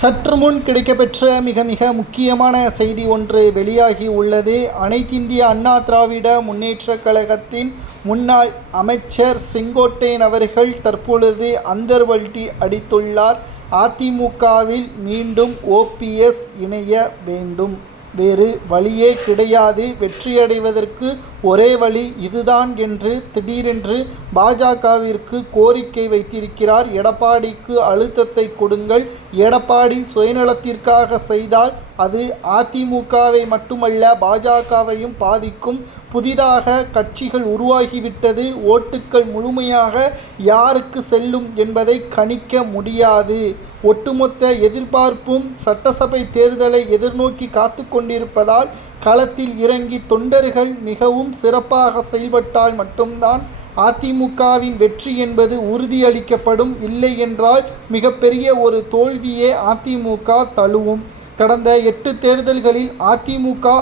சற்று முன் கிடைக்கப்பெற்ற மிக முக்கியமான செய்தி ஒன்று வெளியாகி உள்ளது. அனைத்திந்திய அண்ணா திராவிட முன்னேற்றக் கழகத்தின் முன்னாள் அமைச்சர் செங்கோட்டையன் அவர்கள் தற்பொழுது அந்தர்வல்டி அடித்துள்ளார். அதிமுகவில் மீண்டும் OPS இணைய வேண்டும், வேறு வழியே கிடையாது, வெற்றியடைவதற்கு ஒரே வழி இதுதான் என்று திடீரென்று பாஜகவிற்கு கோரிக்கை வைத்திருக்கிறார். எடப்பாடிக்கு அழுத்தத்தை கொடுங்கள், எடப்பாடி சுயநலத்திற்காக செய்தால் அது அதிமுகவை மட்டுமல்ல பாஜகவையும் பாதிக்கும். புதிதாக கட்சிகள் உருவாகிவிட்டது, ஓட்டுக்கள் முழுமையாக யாருக்கு செல்லும் என்பதை கணிக்க முடியாது. ஒட்டுமொத்த எதிர்பார்ப்பும் சட்டசபை தேர்தலை எதிர்நோக்கி காத்து கொண்டிருப்பதால் களத்தில் இறங்கி தொண்டர்கள் மிகவும் சிறப்பாக செயல்பட்டால் மட்டும்தான் அதிமுகவின் வெற்றி என்பது உறுதியளிக்கப்படும். இல்லை என்றால் மிகப்பெரிய ஒரு தோல்வியே அதிமுக தழுவும். கடந்த 8 தேர்தல்களில் அதிமுக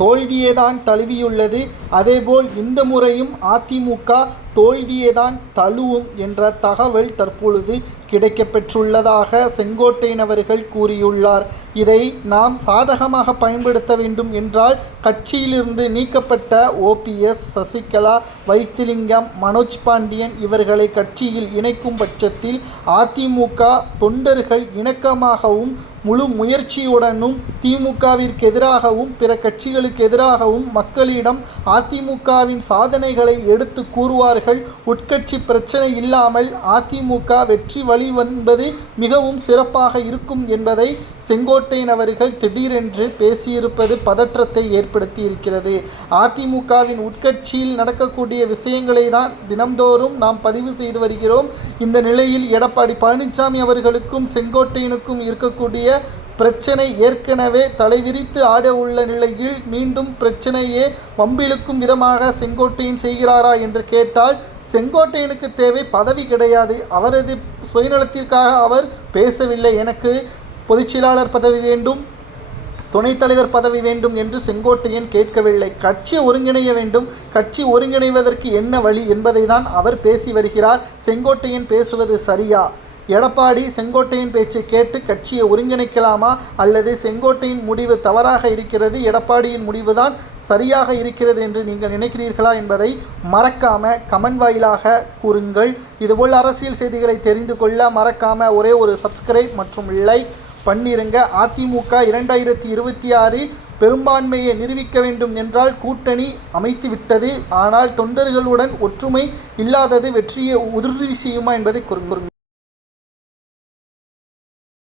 தோல்வியேதான் தழுவியுள்ளது. அதேபோல் இந்த முறையும் அதிமுக தோல்வியேதான் தழுவும் என்ற தகவல் தற்பொழுது கிடைக்கப்பெற்றுள்ளதாக செங்கோட்டையன் அவர்கள் கூறியுள்ளார். இதை நாம் சாதகமாக பயன்படுத்த வேண்டும் என்றால் கட்சியிலிருந்து நீக்கப்பட்ட OPS, சசிகலா, வைத்திலிங்கம், மனோஜ் பாண்டியன் இவர்களை கட்சியில் இணைக்கும் பட்சத்தில் அதிமுக தொண்டர்கள் இணக்கமாகவும் முழு முயற்சியுடனும் திமுகவிற்கு எதிராகவும் பிற கட்சிகளுக்கு எதிராகவும் மக்களிடம் அதிமுகவின் சாதனைகளை எடுத்து கூறுவார்கள். உட்கட்சி பிரச்சனை இல்லாமல் அதிமுக வெற்றி வழி என்பது மிகவும் சிறப்பாக இருக்கும் என்பதை செங்கோட்டையன் அவர்கள் திடீரென்று பேசியிருப்பது பதற்றத்தை ஏற்படுத்தி இருக்கிறது. அதிமுகவின் உட்கட்சியில் நடக்கக்கூடிய விஷயங்களை தான் தினம்தோறும் நாம் பதிவு செய்து வருகிறோம். இந்த நிலையில் எடப்பாடி பழனிசாமி அவர்களுக்கும் செங்கோட்டையனுக்கும் இருக்கக்கூடிய பிரச்சனை ஏற்கனவே தலைவிரித்து ஆட உள்ள நிலையில் மீண்டும் பிரச்சனையே வம்பிழுக்கும் விதமாக செங்கோட்டையன் செய்கிறாரா என்று கேட்டால் செங்கோட்டையனுக்கு தேவை பதவி கிடையாது. அவரது சுயநலத்திற்காக அவர் பேசவில்லை. எனக்கு பொதுச்செயலாளர் பதவி வேண்டும், துணைத் தலைவர் பதவி வேண்டும் என்று செங்கோட்டையன் கேட்கவில்லை. கட்சி ஒருங்கிணைய வேண்டும், கட்சி ஒருங்கிணைவதற்கு என்ன வழி என்பதை தான் அவர் பேசி வருகிறார். செங்கோட்டையன் பேசுவது சரியா? எடப்பாடி செங்கோட்டையன் பேச்சை கேட்டு கட்சியை ஒருங்கிணைக்கலாமா, அல்லது செங்கோட்டையின் முடிவு தவறாக இருக்கிறது, எடப்பாடியின் முடிவு தான் சரியாக இருக்கிறது என்று நீங்கள் நினைக்கிறீர்களா என்பதை மறக்காம கமெண்ட் வாயிலாக கூறுங்கள். இதுபோல் அரசியல் செய்திகளை தெரிந்து கொள்ள மறக்காம ஒரே ஒரு சப்ஸ்கிரைப் மற்றும் லைக் பண்ணிருங்க. அதிமுக 2026 பெரும்பான்மையை நிரூபிக்க வேண்டும் என்றால் கூட்டணி அமைத்து விட்டது. ஆனால் தொண்டர்களுடன் ஒற்றுமை இல்லாதது வெற்றியை உறுதி செய்யுமா என்பதை கூறுங்கள்.